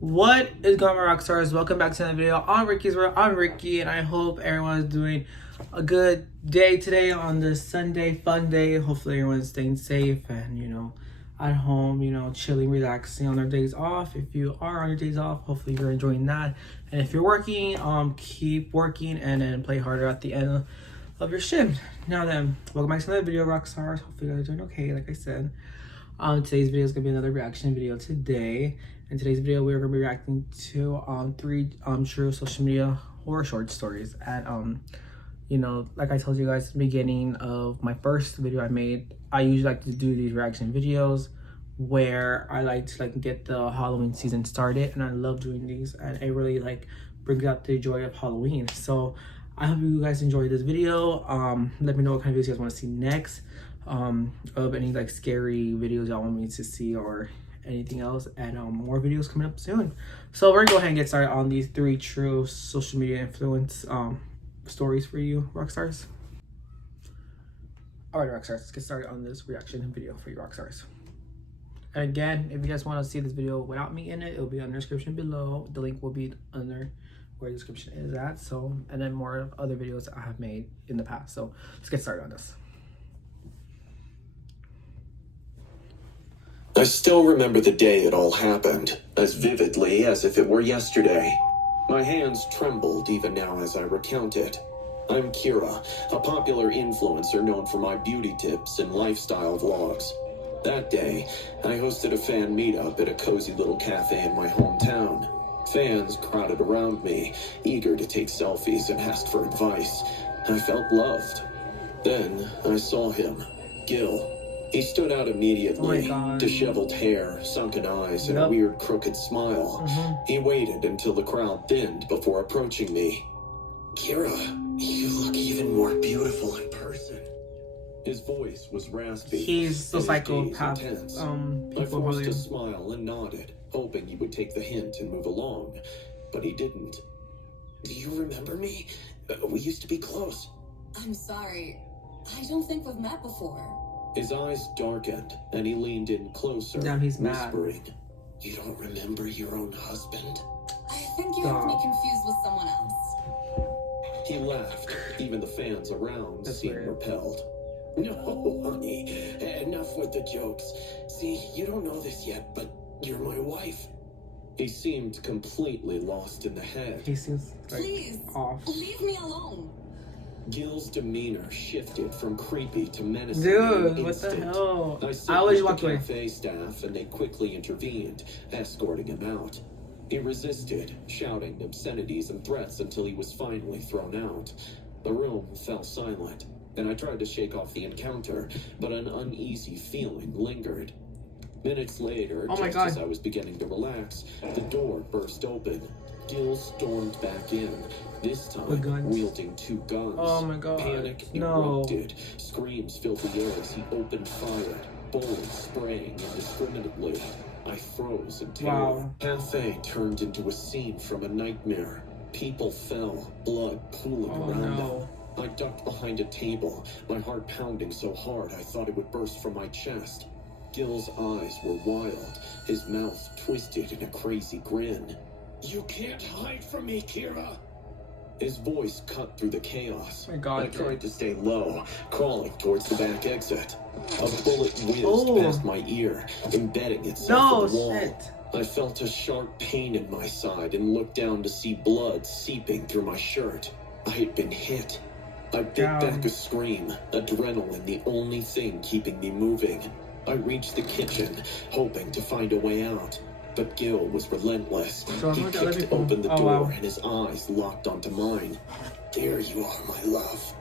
What is going on, rock stars? Welcome back to another video on Ricky's World. I'm Ricky, and I hope everyone is doing a good day today on this Sunday fun day. Hopefully everyone's staying safe and at home, chilling, relaxing on their days off. If you are on your days off, hopefully you're enjoying that. And if you're working, keep working and then play harder at the end of your shift. Now then, welcome back to another video, rock stars. Hopefully you guys are doing okay, like I said. Today's video is gonna be another reaction video today. In today's video, we're gonna be reacting to three true social media horror short stories. And like I told you guys at the beginning of my first video I made, I usually like to do these reaction videos where I like to get the Halloween season started, and I love doing these, and it really brings out the joy of Halloween. So I hope you guys enjoyed this video. Let me know what kind of videos you guys want to see next. Of any scary videos y'all want me to see or anything else, and more videos coming up soon. So we're gonna go ahead and get started on these three true social media influence stories for you, rock stars. Alright, rock stars, let's get started on this reaction video for you, rock stars. And again, if you guys want to see this video without me in it, it'll be in the description below. The link will be under where the description is at. So, and then more other videos that I have made in the past. So let's get started on this. I still remember the day it all happened, as vividly as if it were yesterday. My hands trembled even now as I recount it. I'm Kira, a popular influencer known for my beauty tips and lifestyle vlogs. That day, I hosted a fan meetup at a cozy little cafe in my hometown. Fans crowded around me, eager to take selfies and asked for advice. I felt loved. Then I saw him, Gil. He stood out immediately, disheveled hair, sunken eyes, and a weird crooked smile. He waited until the crowd thinned before approaching me. Kira, you look even more beautiful in person. His voice was raspy. He's the psychopath. I forced a smile and nodded, hoping he would take the hint and move along, but he didn't. Do you remember me? We used to be close. I'm sorry. I don't think we've met before. His eyes darkened, and he leaned in closer, now he's whispering, You don't remember your own husband? I think you have me confused with someone else. He laughed. Even the fans around seemed repelled. No, honey. Enough with the jokes. See, you don't know this yet, but you're my wife. He seemed completely lost in the head. He seems Please, off. Leave me alone. Gil's demeanor shifted from creepy to menacing. Dude, what the hell? I always walk away. Cafe staff, and they quickly intervened, escorting him out. He resisted, shouting obscenities and threats until he was finally thrown out. The room fell silent, and I tried to shake off the encounter, but an uneasy feeling lingered. Minutes later, as I was beginning to relax, the door burst open. Gil stormed back in, this time wielding two guns. Oh my god. Panic erupted. Screams filled the air as he opened fire, bullets spraying indiscriminately. I froze in terror. Wow. Cafe turned into a scene from a nightmare. People fell, blood pooling around them. I ducked behind a table, my heart pounding so hard I thought it would burst from my chest. Gil's eyes were wild, his mouth twisted in a crazy grin. You can't hide from me, Kira! His voice cut through the chaos. Oh my god, I tried to stay low, crawling towards the back exit. A bullet whizzed past my ear, embedding itself in the wall. Shit. I felt a sharp pain in my side and looked down to see blood seeping through my shirt. I had been hit. I bit back a scream, adrenaline the only thing keeping me moving. I reached the kitchen, hoping to find a way out. But Gil was relentless. He kicked open the door and his eyes locked onto mine. There you are, my love.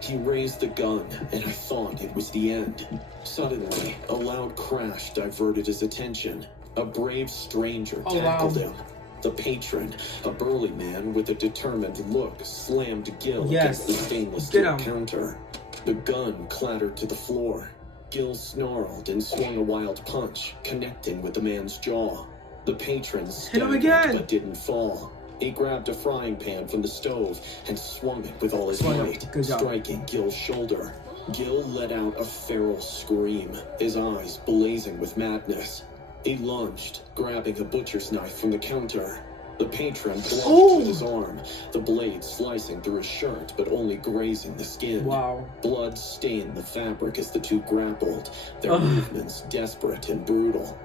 He raised the gun, and I thought it was the end. Suddenly, a loud crash diverted his attention. A brave stranger tackled him. The patron, a burly man with a determined look, slammed Gil against the stainless steel counter. The gun clattered to the floor. Gil snarled and swung a wild punch, connecting with the man's jaw. The patron staggered but didn't fall. He grabbed a frying pan from the stove and swung it with all his might, striking Gil's shoulder. Gil let out a feral scream, his eyes blazing with madness. He lunged, grabbing a butcher's knife from the counter. The patron blocked with his arm, the blade slicing through his shirt but only grazing the skin. Wow. Blood stained the fabric as the two grappled, their movements desperate and brutal.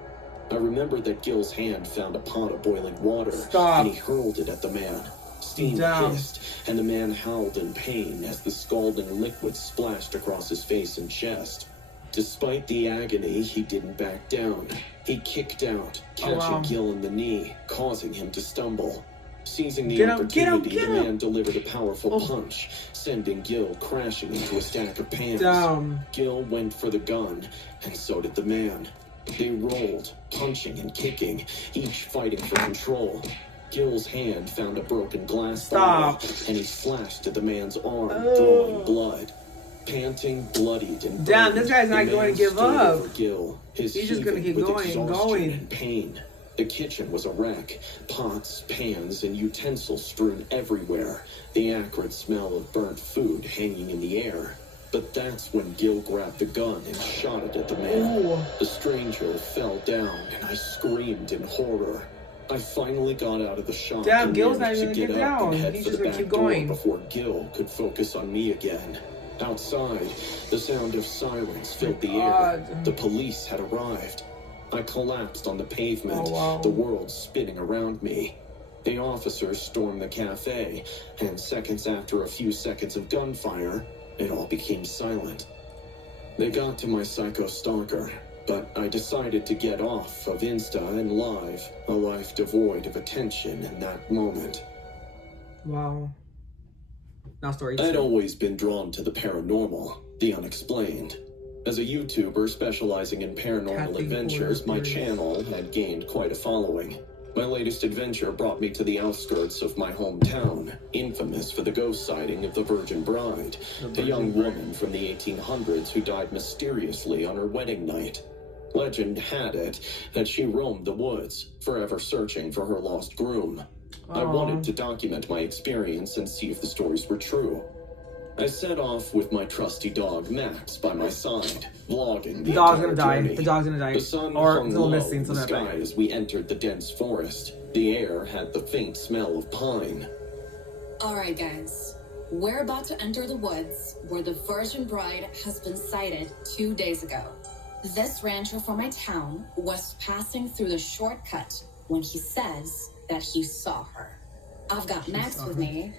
I remember that Gil's hand found a pot of boiling water, and he hurled it at the man. Steam hissed, and the man howled in pain as the scalding liquid splashed across his face and chest. Despite the agony, he didn't back down. He kicked out, catching Gil in the knee, causing him to stumble. Seizing the opportunity, the man delivered a powerful punch, sending Gil crashing into a stack of pans. Gil went for the gun, and so did the man. They rolled, punching and kicking, each fighting for control. Gil's hand found a broken glass bottle, and he slashed at the man's arm, drawing blood. Panting, bloodied, and burned, this guy's not going to give up. Gil, He's just going to keep going and going. And pain. The kitchen was a wreck. Pots, pans, and utensils strewn everywhere. The acrid smell of burnt food hanging in the air. But that's when Gil grabbed the gun and shot it at the man. The stranger fell down, and I screamed in horror. I finally got out of the shop and Gil's not managed even to gonna get get up down. and head He's for the just gonna back keep door going. before Gil could focus on me again. Outside, the sound of sirens filled the air. The police had arrived. I collapsed on the pavement, the world spinning around me. The officers stormed the cafe, and seconds after a few seconds of gunfire, it all became silent. They got to my psycho stalker, but I decided to get off of Insta and Live, a life devoid of attention in that moment. Wow. Now story 2. I'd always been drawn to the paranormal, the unexplained. As a YouTuber specializing in paranormal adventures, my channel had gained quite a following. My latest adventure brought me to the outskirts of my hometown, infamous for the ghost sighting of the Virgin Bride, a young woman from the 1800s who died mysteriously on her wedding night. Legend had it that she roamed the woods, forever searching for her lost groom. I wanted to document my experience and see if the stories were true. I set off with my trusty dog Max by my side, vlogging the dog's entire gonna die. journey. The dog's gonna die. The sun Or hung still low missing in the something sky like that. as we entered the dense forest. The air had the faint smell of pine. Alright guys, we're about to enter the woods where the Virgin Bride has been sighted 2 days ago. This rancher from my town was passing through the shortcut when he says that he saw her. I've got Max with me,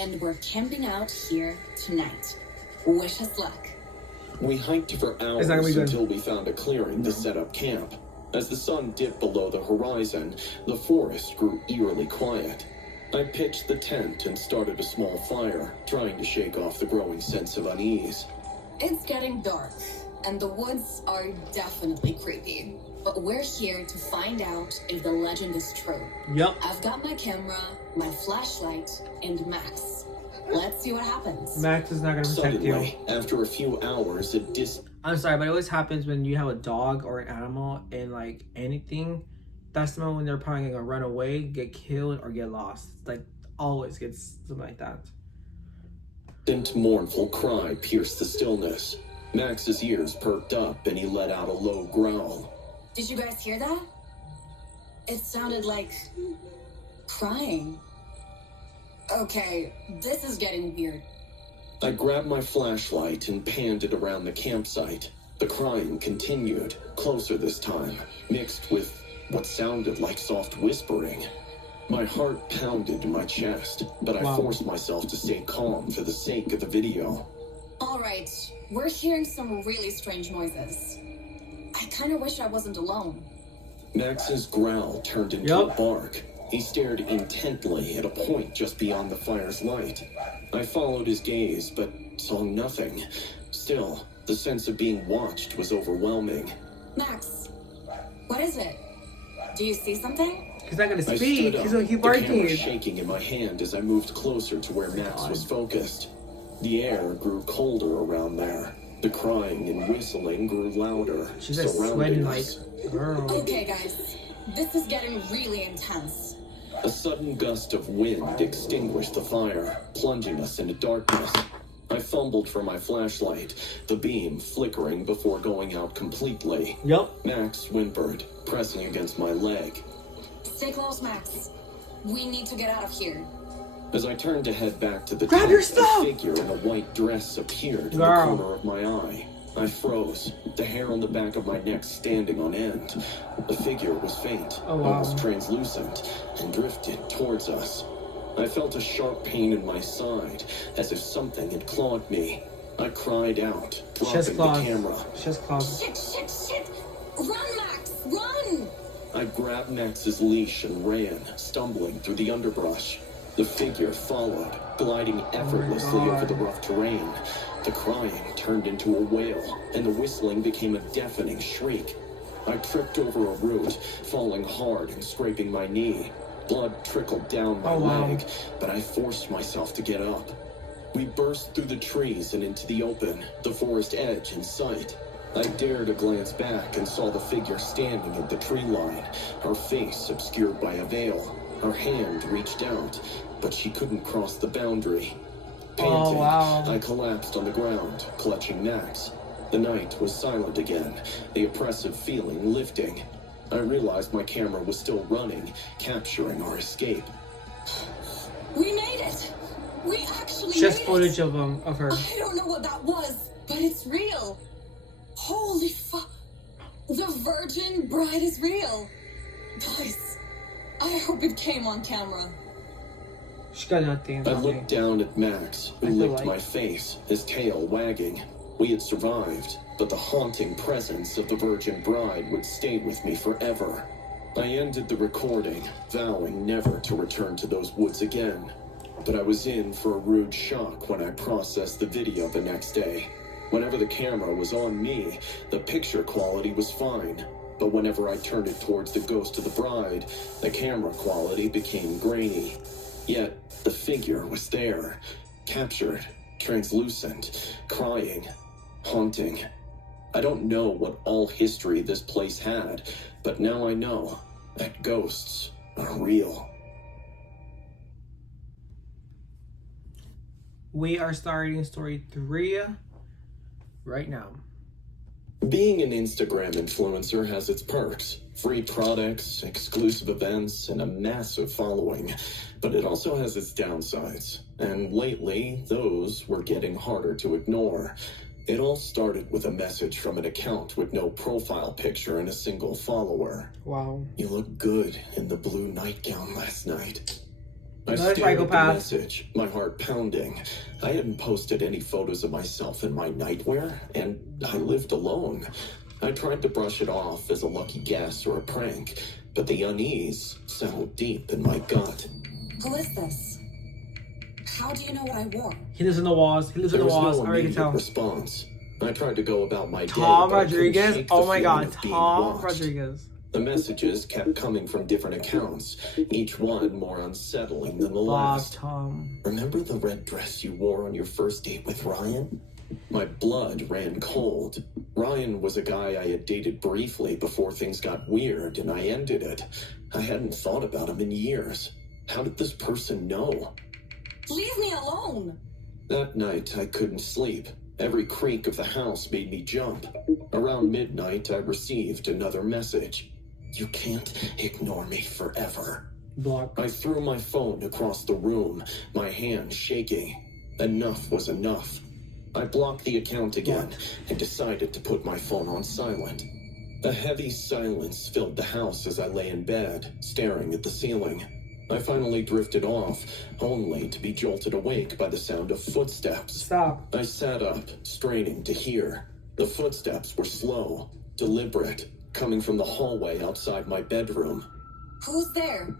and we're camping out here tonight. Wish us luck. We hiked for hours until we found a clearing to set up camp. As the sun dipped below the horizon, the forest grew eerily quiet. I pitched the tent and started a small fire, trying to shake off the growing sense of unease. It's getting dark, and the woods are definitely creepy. But we're here to find out if the legend is true. Yep. I've got my camera, my flashlight, and Max. Let's see what happens. Max is not gonna protect Suddenly, you. after a few hours, I'm sorry, but it always happens when you have a dog or an animal and like anything. That's the moment when they're probably gonna run away, get killed, or get lost. Like always gets something like that. distant, mournful cry pierced the stillness. Max's ears perked up and he let out a low growl. Did you guys hear that? It sounded like crying. Okay, this is getting weird. I grabbed my flashlight and panned it around the campsite. The crying continued, closer this time, mixed with what sounded like soft whispering. My heart pounded in my chest, but I forced myself to stay calm for the sake of the video. Alright, we're hearing some really strange noises. I kind of wish I wasn't alone. Max's growl turned into a bark. He stared intently at a point just beyond the fire's light. I followed his gaze, but saw nothing. Still, the sense of being watched was overwhelming. Max, what is it? Do you see something? He's not gonna speak. He's gonna keep the camera barking. shaking in my hand as I moved closer to where Max was focused. The air grew colder around there. The crying and whistling grew louder, She's like surrounding sweating like us. girl. Okay, guys, this is getting really intense. A sudden gust of wind extinguished the fire, plunging us into darkness. I I fumbled for my flashlight, the beam flickering before going out completely. Yup. Max whimpered, pressing against my leg. Stay close, Max. We need to get out of here. As I turned to head back to the Grab tent, your stuff! a figure in a white dress appeared in Girl. the corner of my eye. I froze, the hair on the back of my neck standing on end. The figure was faint, Oh, wow. almost translucent, and drifted towards us. I felt a sharp pain in my side, as if something had clawed me. I cried out, Chest dropping the claws. camera. Chest claws. Shit! Run, Max! Run! I grabbed Max's leash and ran, stumbling through the underbrush. The figure followed, gliding effortlessly over the rough terrain. The crying turned into a wail, and the whistling became a deafening shriek. I tripped over a root, falling hard and scraping my knee. Blood trickled down my leg, but I forced myself to get up. We burst through the trees and into the open, the forest edge in sight. I dared a glance back and saw the figure standing at the tree line, her face obscured by a veil. Her hand reached out, but she couldn't cross the boundary. Panting, I collapsed on the ground, clutching Max. The night was silent again, the oppressive feeling lifting. I realized my camera was still running, capturing our escape. We made it! We actually Just made footage it! of her. I don't know what that was, but it's real. Holy fuck. The Virgin Bride is real. Guys, I hope it came on camera. She got nothing. I looked down at Max, who licked my face, his tail wagging. We had survived, but the haunting presence of the Virgin Bride would stay with me forever. I ended the recording, vowing never to return to those woods again. But I was in for a rude shock when I processed the video the next day. Whenever the camera was on me, the picture quality was fine. But whenever I turned it towards the ghost of the bride, the camera quality became grainy. Yet, the figure was there, captured, translucent, crying, haunting. I don't know what all history this place had, but now I know that ghosts are real. We are starting story 3 right now. Being an Instagram influencer has its perks. Free products, exclusive events, and a massive following. But it also has its downsides. And lately, those were getting harder to ignore. It all started with a message from an account with no profile picture and a single follower. Wow. You look good in the blue nightgown last night. I Another stared at the psychopath. message, my heart pounding. I hadn't posted any photos of myself in my nightwear, and I lived alone. I tried to brush it off as a lucky guess or a prank, but the unease settled deep in my gut. Who is this? How do you know what I wore? He lives in the walls. He lives in There the was walls. no I already can immediate tell. response. I tried to go about my day, Tom but I couldn't Rodriguez. shake the Oh my feeling god. of being Tom watched. Rodriguez. The messages kept coming from different accounts, each one more unsettling than the Bob, last. Tom. Remember the red dress you wore on your first date with Ryan? My blood ran cold. Ryan was a guy I had dated briefly before things got weird, and I ended it. I hadn't thought about him in years. How did this person know? Leave me alone! That night, I couldn't sleep. Every creak of the house made me jump. Around midnight, I received another message. You can't ignore me forever. Block. I threw my phone across the room, my hand shaking. Enough was enough. I blocked the account again and decided to put my phone on silent. A heavy silence filled the house as I lay in bed, staring at the ceiling. I finally drifted off, only to be jolted awake by the sound of footsteps. Stop. I sat up, straining to hear. The footsteps were slow, deliberate, coming from the hallway outside my bedroom. Who's there?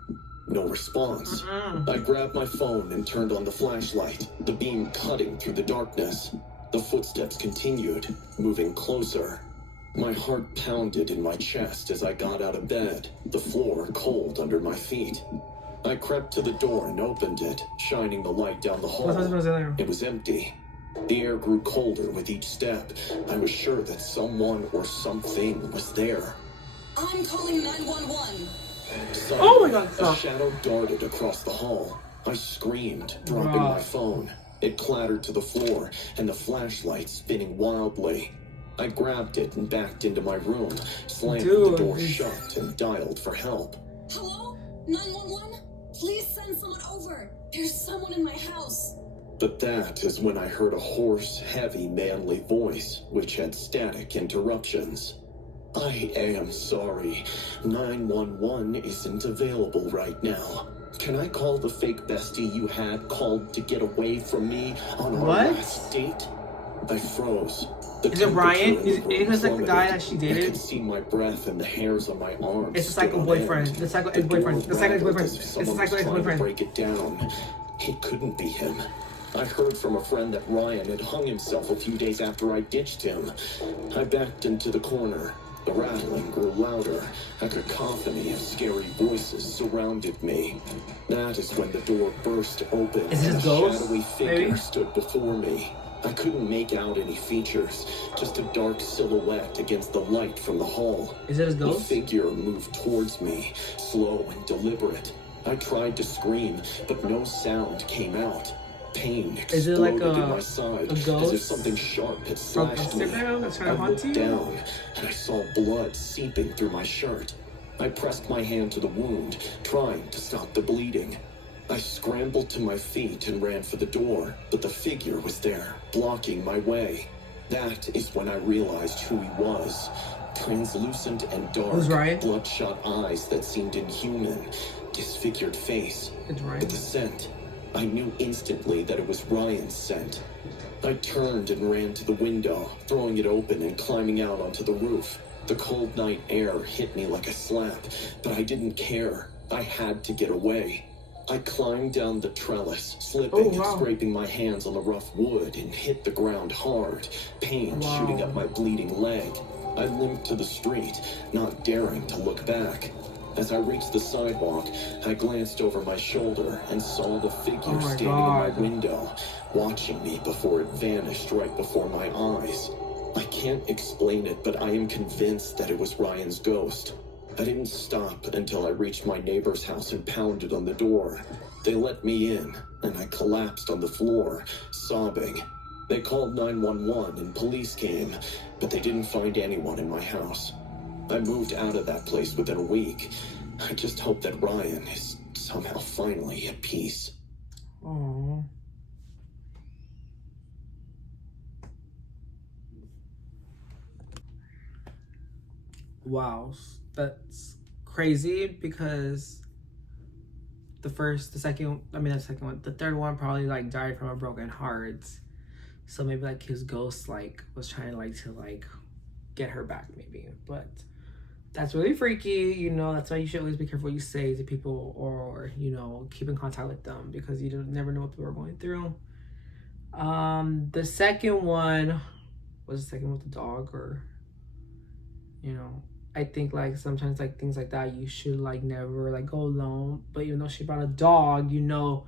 No response. I grabbed my phone and turned on the flashlight, the beam cutting through the darkness. The footsteps continued, moving closer. My heart pounded in my chest as I got out of bed, the floor cold under my feet. I crept to the door and opened it, shining the light down the hall. It was empty. The air grew colder with each step. I was sure that someone or something was there. I'm calling 911. Suddenly, Oh my god, a stop. shadow darted across the hall. I screamed, dropping my phone. It clattered to the floor, and the flashlight spinning wildly. I grabbed it and backed into my room, slamming the door shut and dialed for help. Hello? 911? Please send someone over. There's someone in my house. But that is when I heard a hoarse, heavy, manly voice, which had static interruptions. I am sorry. 911 isn't available right now. Can I call the fake bestie you had called to get away from me on our last date? I froze. Is it Ryan? Is it like the guy that she I dated? could see my breath and the hairs on my arms. It's the psycho boyfriend. The psycho ex-boyfriend. The psycho ex-boyfriend. It's the psycho ex-boyfriend. Break it down. It couldn't be him. I heard from a friend that Ryan had hung himself a few days after I ditched him. I backed into the corner. The rattling grew louder. A cacophony of scary voices surrounded me. That is when the door burst open Is it and a his ghost, shadowy figure maybe? stood before me. I couldn't make out any features, just a dark silhouette against the light from the hall. Is it his The ghost? figure moved towards me, slow and deliberate. I tried to scream, but no sound came out. Pain Is it exploded like in my side, a as if ghost something sharp had from slashed me. Instagram that's trying I to haunt looked you? down, and I saw blood seeping through my shirt. I pressed my hand to the wound, trying to stop the bleeding. I scrambled to my feet and ran for the door, but the figure was there, blocking my way. That is when I realized who he was. Translucent and dark, Who's Ryan? bloodshot eyes that seemed inhuman, disfigured face. It's Ryan. But the scent, I knew instantly that it was Ryan's scent. I turned and ran to the window, throwing it open and climbing out onto the roof. The cold night air hit me like a slap, but I didn't care. I had to get away. I climbed down the trellis, slipping and scraping my hands on the rough wood, and hit the ground hard, pain shooting up my bleeding leg. I limped to the street, not daring to look back. As I reached the sidewalk, I glanced over my shoulder and saw the figure standing in my window, watching me before it vanished right before my eyes. I can't explain it, but I am convinced that it was Ryan's ghost. I didn't stop until I reached my neighbor's house and pounded on the door. They let me in, and I collapsed on the floor, sobbing. They called 911 and police came, but they didn't find anyone in my house. I moved out of that place within a week. I just hope that Ryan is somehow finally at peace. Aww. Wow, that's crazy because the third one probably like died from a broken heart. So maybe like his ghost like was trying to get her back maybe. But that's really freaky, you know. That's why you should always be careful what you say to people, or you know, keep in contact with them, because you never know what people are going through. The second one was the second with the dog, or you know, I think like sometimes like things like that you should like never like go alone. But even though she brought a dog, you know,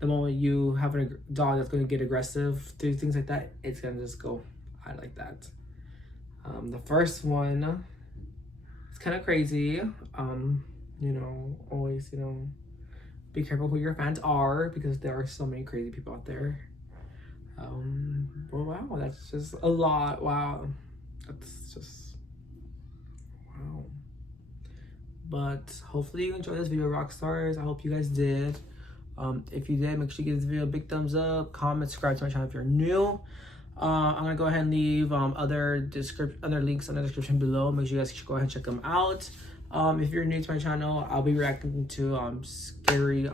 the moment you have a dog that's going to get aggressive through things like that, it's gonna just go out like that. The first one, it's kind of crazy. You know, always, you know, be careful who your fans are, because there are so many crazy people out there. Well, wow, that's just a lot. Wow, that's just wow. But hopefully you enjoyed this video, rock stars. I hope you guys did. If you did, make sure you give this video a big thumbs up, comment, subscribe to my channel if you're new. I'm gonna go ahead and leave other links in the description below. Make sure you guys should go ahead and check them out. If you're new to my channel, I'll be reacting to scary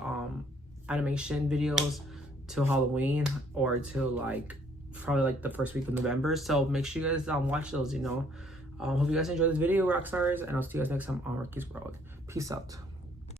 animation videos to Halloween, or to like probably like the first week of November. So make sure you guys watch those, you know. Hope you guys enjoyed this video, rock stars, and I'll see you guys next time on Ricky's World. Peace out.